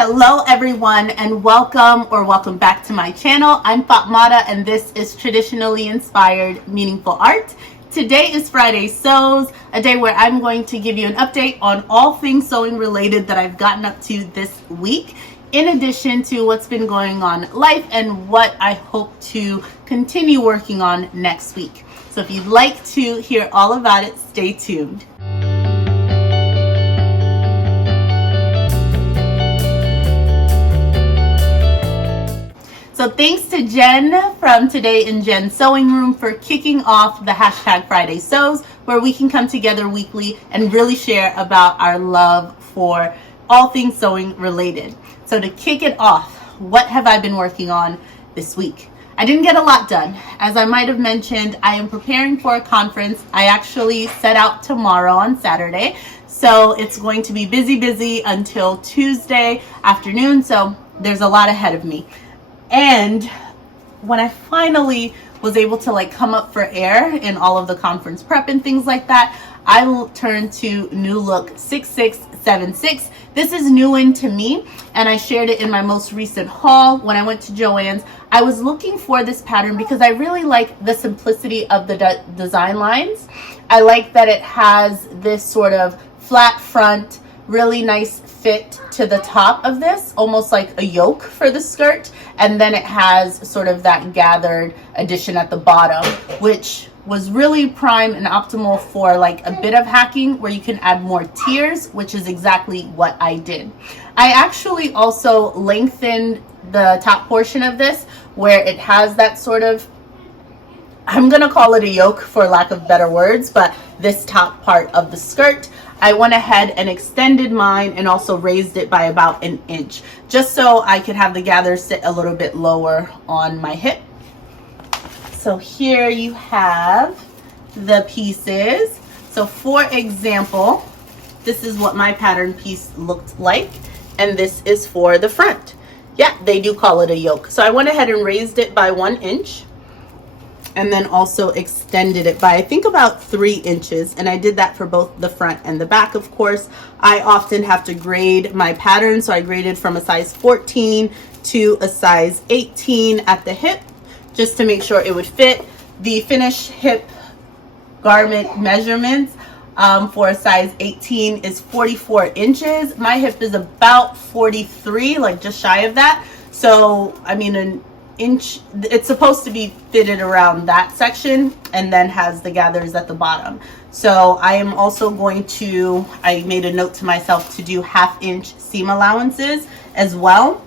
Hello everyone, and welcome back to my channel. I'm Fatmata and this is Traditionally Inspired Meaningful Art. Today is Friday Sews, a day where I'm going to give you an update on all things sewing related that I've gotten up to this week, in addition to what's been going on in life and what I hope to continue working on next week. So if you'd like to hear all about it, stay tuned. So thanks to Jen from Today in Jen's Sewing Room for kicking off the hashtag Friday Sews, where we can come together weekly and really share about our love for all things sewing related. So to kick it off, what have I been working on this week? I didn't get a lot done. As I might have mentioned, I am preparing for a conference. I actually set out tomorrow on Saturday. So it's going to be busy until Tuesday afternoon. So there's a lot ahead of me. And when I finally was able to come up for air in all of the conference prep and things like that, I turned to new look 6676. This is new one to me, and I shared it in my most recent haul when I went to Joann's. I was looking for this pattern because I really like the simplicity of the design lines. I like that it has this sort of flat front, really nice fit to the top of this, almost like a yoke for the skirt, and then it has sort of that gathered addition at the bottom, which was really prime and optimal for a bit of hacking where you can add more tiers, which is exactly what I did. I actually also lengthened the top portion of this where it has that sort of, I'm gonna call it a yoke for lack of better words, but this top part of the skirt, I went ahead and extended mine and also raised it by about an inch, just so I could have the gathers sit a little bit lower on my hip. So here you have the pieces. So for example, this is what my pattern piece looked like, and this is for the front. Yeah, they do call it a yoke. So I went ahead and raised it by 1 inch. And then also extended it by I think about 3 inches, and I did that for both the front and the back. Of course, I often have to grade my pattern, so I graded from a size 14 to a size 18 at the hip just to make sure it would fit. The finished hip garment measurements for a size 18 is 44 inches. My hip is about 43, just shy of that. So I mean, an inch, it's supposed to be fitted around that section, and then has the gathers at the bottom. So I am also going to, I made a note to myself to do 1/2 inch seam allowances as well,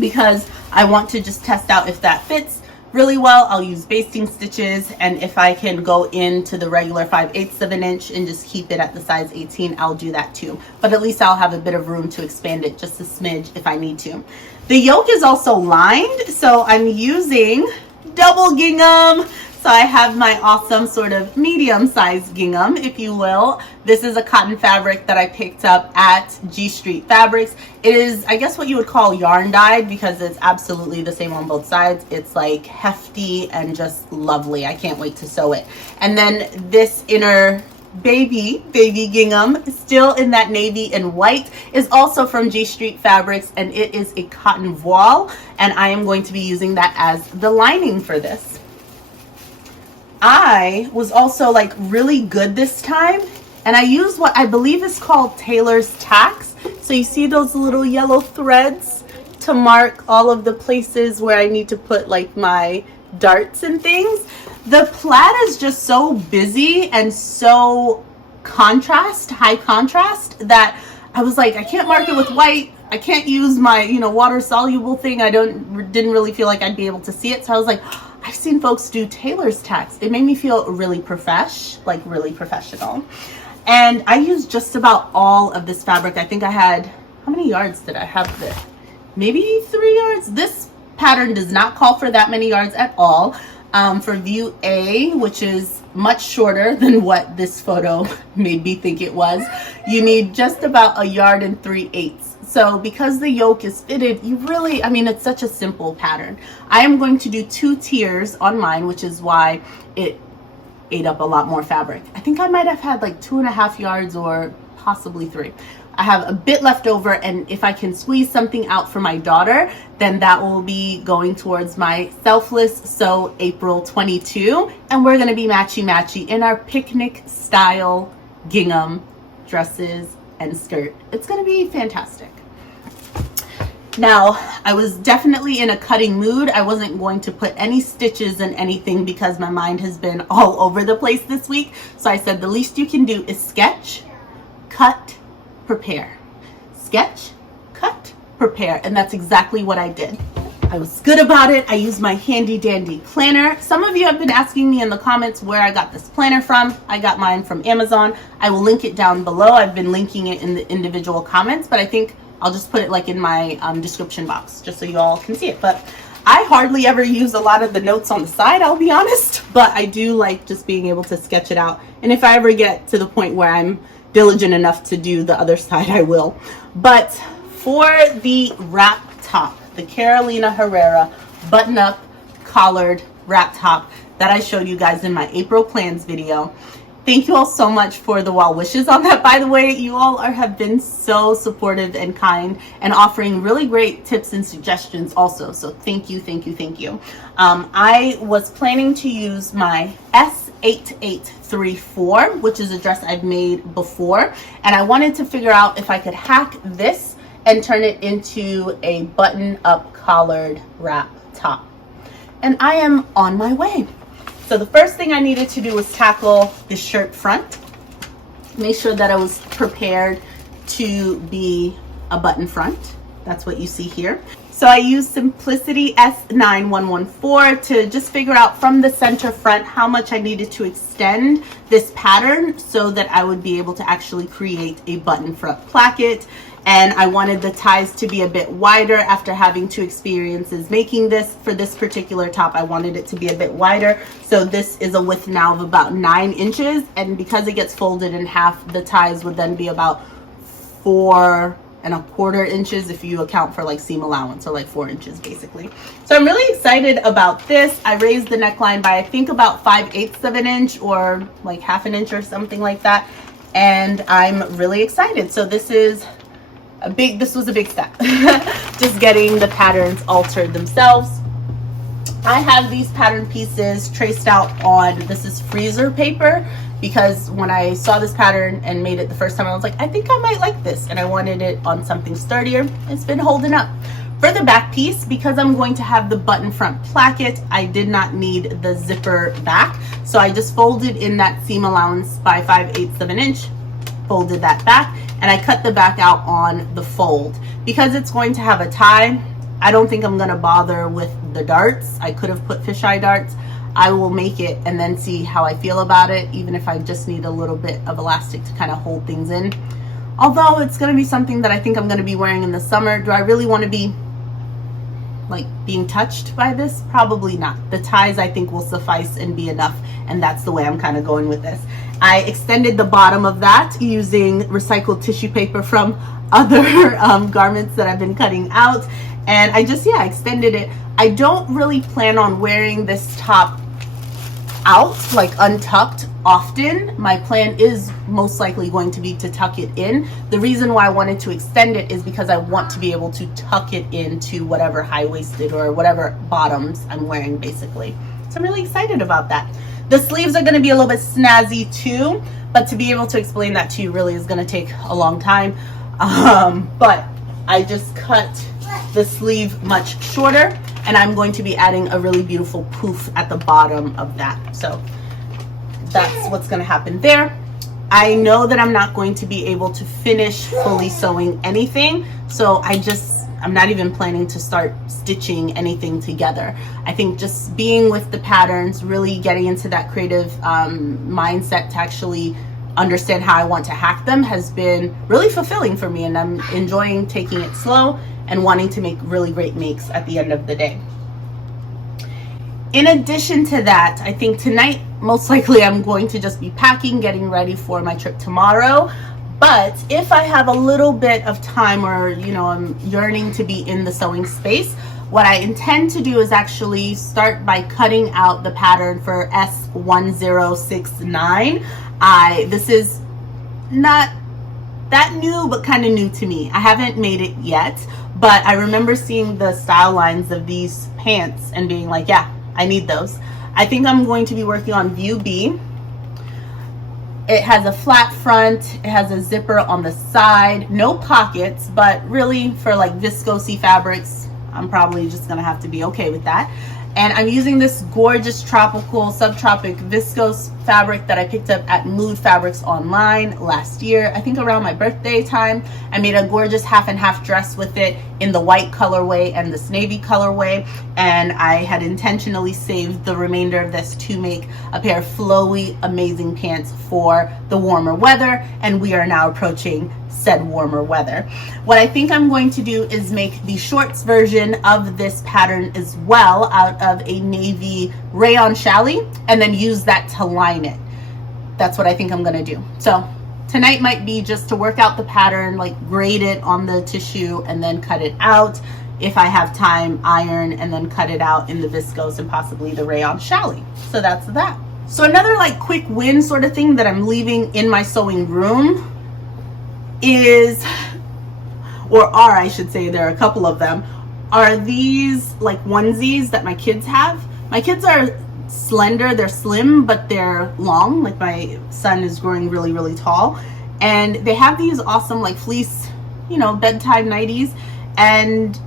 because I want to just test out if that fits really well. I'll use basting stitches, and if I can go into the regular 5/8 of an inch and just keep it at the size 18, I'll do that too. But at least I'll have a bit of room to expand it just a smidge if I need to. The yoke is also lined, so I'm using double gingham. So I have my awesome sort of medium-sized gingham, if you will. This is a cotton fabric that I picked up at G Street Fabrics. It is, I guess, what you would call yarn dyed, because it's absolutely the same on both sides. It's hefty and just lovely. I can't wait to sew it. And then this inner baby gingham, still in that navy and white, is also from G Street Fabrics, and it is a cotton voile, and I am going to be using that as the lining for this. I was also really good this time, and I used what I believe is called tailor's tacks. So you see those little yellow threads to mark all of the places where I need to put my darts and things. The plaid is just so busy and so high contrast, that I was like, I can't mark it with white. I can't use my, water soluble thing. I didn't really feel like I'd be able to see it. So I was like, I've seen folks do tailor's tacks. It made me feel really really professional. And I used just about all of this fabric. I think I had, how many yards did I have this? Maybe 3 yards. This pattern does not call for that many yards at all. For view A, which is much shorter than what this photo made me think it was, you need just about 1 yard and 3/8. So because the yoke is fitted, you really, it's such a simple pattern. I am going to do 2 tiers on mine, which is why it ate up a lot more fabric. I think I might have had 2.5 yards or possibly 3. I have a bit left over, and if I can squeeze something out for my daughter, then that will be going towards my Selfless Sew April 22. And we're gonna be matchy-matchy in our picnic style gingham dresses and skirt. It's gonna be fantastic. Now, I was definitely in a cutting mood. I wasn't going to put any stitches in anything because my mind has been all over the place this week. So I said the least you can do is sketch, cut, prepare. Sketch, cut, prepare. And that's exactly what I did. I was good about it. I used my handy dandy planner. Some of you have been asking me in the comments where I got this planner from. I got mine from Amazon. I will link it down below. I've been linking it in the individual comments, but I think I'll just put it like in my description box just so you all can see it. But I hardly ever use a lot of the notes on the side, I'll be honest, but I do like just being able to sketch it out. And if I ever get to the point where I'm diligent enough to do the other side, I will. But for the wrap top, the Carolina Herrera button-up collared wrap top that I showed you guys in my April plans video, thank you all so much for the well wishes on that. By the way, you all have been so supportive and kind and offering really great tips and suggestions also. So thank you, thank you, thank you. I was planning to use my S8834, which is a dress I've made before. And I wanted to figure out if I could hack this and turn it into a button-up collared wrap top. And I am on my way. So the first thing I needed to do was tackle the shirt front. Make sure that I was prepared to be a button front. That's what you see here. So I used Simplicity S9114 to just figure out from the center front how much I needed to extend this pattern so that I would be able to actually create a button front placket. And I wanted the ties to be a bit wider after having 2 experiences making this. For this particular top, I wanted it to be a bit wider. So this is a width now of about 9 inches. And because it gets folded in half, the ties would then be about 4¼ inches if you account for like seam allowance, or like 4 inches basically. So I'm really excited about this. I raised the neckline by I think about 5/8 of an inch, or like ½ an inch or something like that. And I'm really excited. So this was a big step. Just getting the patterns altered themselves. I have these pattern pieces traced out on, this is freezer paper, because when I saw this pattern and made it the first time, I was like, I think I might like this, and I wanted it on something sturdier. It's been holding up. For the back piece, because I'm going to have the button front placket, I did not need the zipper back, so I just folded in that seam allowance by 5/8 of an inch, folded that back, and I cut the back out on the fold. Because it's going to have a tie, I don't think I'm gonna bother with the darts. I could have put fisheye darts. I will make it and then see how I feel about it, even if I just need a little bit of elastic to kind of hold things in. Although it's gonna be something that I think I'm gonna be wearing in the summer, do I really wanna be like being touched by this? Probably not. The ties I think will suffice and be enough, and that's the way I'm kind of going with this. I extended the bottom of that using recycled tissue paper from other garments that I've been cutting out, and I just extended it. I don't really plan on wearing this top out, like untucked, often. My plan is most likely going to be to tuck it in. The reason why I wanted to extend it is because I want to be able to tuck it into whatever high-waisted or whatever bottoms I'm wearing basically. So I'm really excited about that. The sleeves are going to be a little bit snazzy too, but to be able to explain that to you really is going to take a long time. But I just cut the sleeve much shorter, and I'm going to be adding a really beautiful poof at the bottom of that. So that's what's going to happen there. I know that I'm not going to be able to finish fully sewing anything, so I'm not even planning to start stitching anything together. I think just being with the patterns, really getting into that creative mindset to actually understand how I want to hack them has been really fulfilling for me, and I'm enjoying taking it slow and wanting to make really great makes at the end of the day. In addition to that, I think tonight most likely I'm going to just be packing, getting ready for my trip tomorrow. But if I have a little bit of time, or I'm yearning to be in the sewing space, what I intend to do is actually start by cutting out the pattern for S1069. This is not that new, but kind of new to me. I haven't made it yet, but I remember seeing the style lines of these pants and being like, yeah, I need those. I think I'm going to be working on View B. It has a flat front, it has a zipper on the side, no pockets, but really for like viscose fabrics, I'm probably just gonna have to be okay with that. And I'm using this gorgeous tropical subtropic viscose fabric that I picked up at Mood Fabrics online last year, I think around my birthday time. I made a gorgeous half and half dress with it in the white colorway and this navy colorway, and I had intentionally saved the remainder of this to make a pair of flowy, amazing pants for the warmer weather, and we are now approaching said warmer weather. What I think I'm going to do is make the shorts version of this pattern as well out of a navy rayon challis, and then use that to line it. That's what I think I'm gonna do. So tonight might be just to work out the pattern, like grade it on the tissue and then cut it out. If I have time, iron and then cut it out in the viscose and possibly the rayon challis. So that's that. So another like quick win sort of thing that I'm leaving in my sewing room is, I should say, there are a couple of them, are these like onesies that my kids have. My kids are slender, they're slim, but they're long. Like my son is growing really, really tall. And they have these awesome like fleece, you know, bedtime nighties. And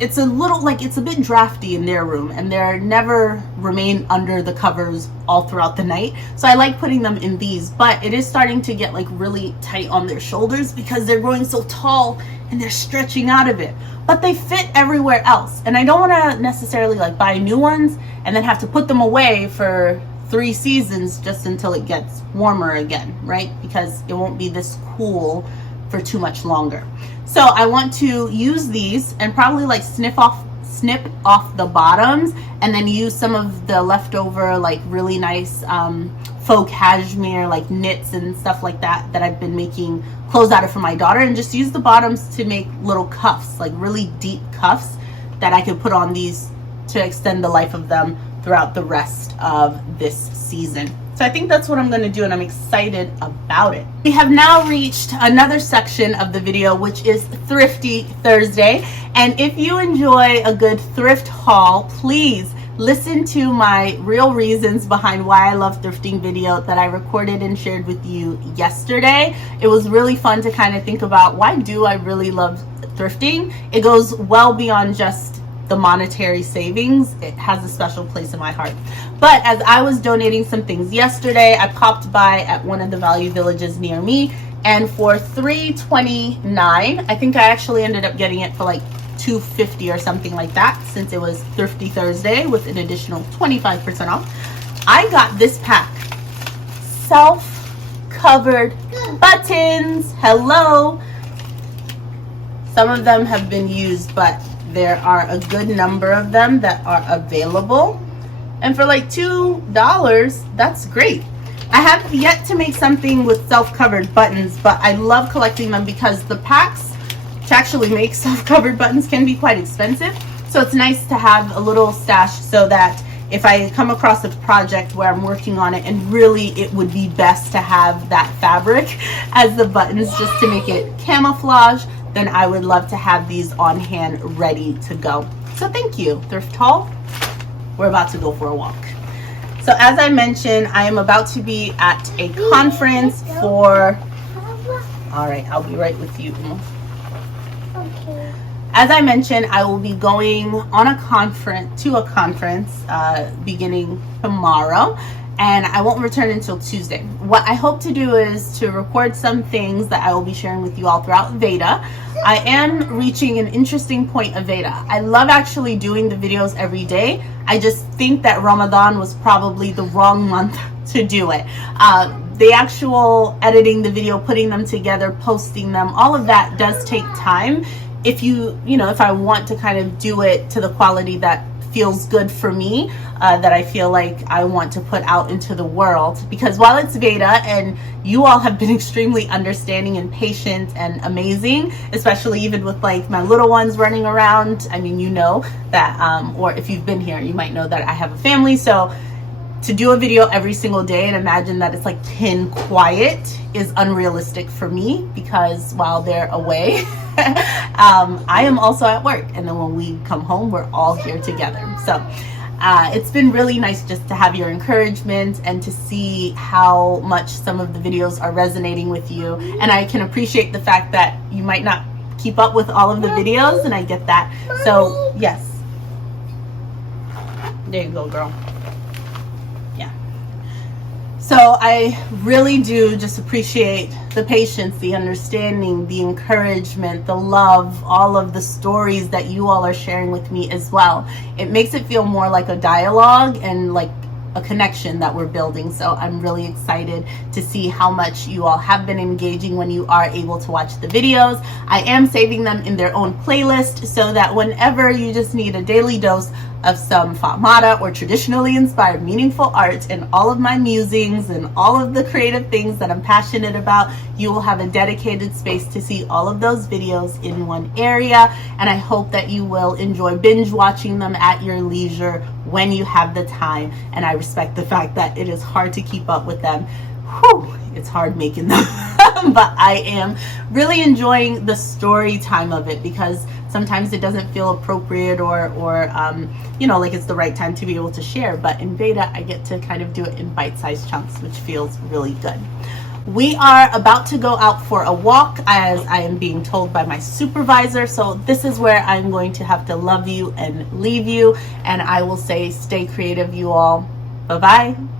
it's a little like, it's a bit drafty in their room, and they're never remain under the covers all throughout the night. So I like putting them in these, but it is starting to get like really tight on their shoulders because they're growing so tall and they're stretching out of it. But they fit everywhere else. And I don't want to necessarily like buy new ones and then have to put them away for 3 seasons just until it gets warmer again, right? Because it won't be this cool for too much longer. So I want to use these and probably like snip off the bottoms, and then use some of the leftover like really nice faux cashmere like knits and stuff like that that I've been making clothes out of for my daughter, and just use the bottoms to make little cuffs, like really deep cuffs that I could put on these to extend the life of them throughout the rest of this season. So I think that's what I'm going to do, and I'm excited about it. We have now reached another section of the video, which is Thrifty Thursday. And if you enjoy a good thrift haul, please listen to my real reasons behind why I love thrifting video that I recorded and shared with you yesterday. It was really fun to kind of think about, why do I really love thrifting? It goes well beyond just the monetary savings. It has a special place in my heart. But as I was donating some things yesterday, I popped by at one of the value villages near me, and for $3.29, I think I actually ended up getting it for like $2.50 or something like that, since it was Thrifty Thursday with an additional 25% off. I got this pack, self-covered buttons. Hello. Some of them have been used, but there are a good number of them that are available, and for like $2, that's great. I have yet to make something with self-covered buttons, but I love collecting them because the packs to actually make self-covered buttons can be quite expensive. So it's nice to have a little stash so that if I come across a project where I'm working on it and really it would be best to have that fabric as the buttons just to make it camouflage, then I would love to have these on hand ready to go. So thank you, Thrift Haul. We're about to go for a walk. So as I mentioned, I am about to be at a conference for, all right, I'll be right with you. Okay. As I mentioned, I will be going on a conference, beginning tomorrow, and I won't return until Tuesday. What I hope to do is to record some things that I will be sharing with you all throughout Veda. I am reaching an interesting point of Veda. I love actually doing the videos every day. I just think that Ramadan was probably the wrong month to do it. The actual editing the video, putting them together, posting them, all of that does take time. If if I want to kind of do it to the quality that feels good for me, that I feel like I want to put out into the world, because while it's Veda and you all have been extremely understanding and patient and amazing, especially even with like my little ones running around. I mean, you know that, or if you've been here, you might know that I have a family. So to do a video every single day and imagine that it's like 10 quiet is unrealistic for me, because while they're away, I am also at work, and then when we come home, we're all here together. So it's been really nice just to have your encouragement and to see how much some of the videos are resonating with you. And I can appreciate the fact that you might not keep up with all of the videos, and I get that. So yes, there you go, girl. Yeah. So I really do just appreciate the patience, the understanding, the encouragement, the love, all of the stories that you all are sharing with me as well. It makes it feel more like a dialogue and like a connection that we're building. So I'm really excited to see how much you all have been engaging when you are able to watch the videos. I am saving them in their own playlist so that whenever you just need a daily dose of some Fatmata or traditionally inspired meaningful art and all of my musings and all of the creative things that I'm passionate about, you will have a dedicated space to see all of those videos in one area. And I hope that you will enjoy binge watching them at your leisure when you have the time. And I respect the fact that it is hard to keep up with them. Whew, it's hard making them. But I am really enjoying the story time of it, because sometimes it doesn't feel appropriate or you know, like it's the right time to be able to share. But in Veda, I get to kind of do it in bite-sized chunks, which feels really good. We are about to go out for a walk, as I am being told by my supervisor. So this is where I'm going to have to love you and leave you. And I will say, stay creative, you all. Bye-bye.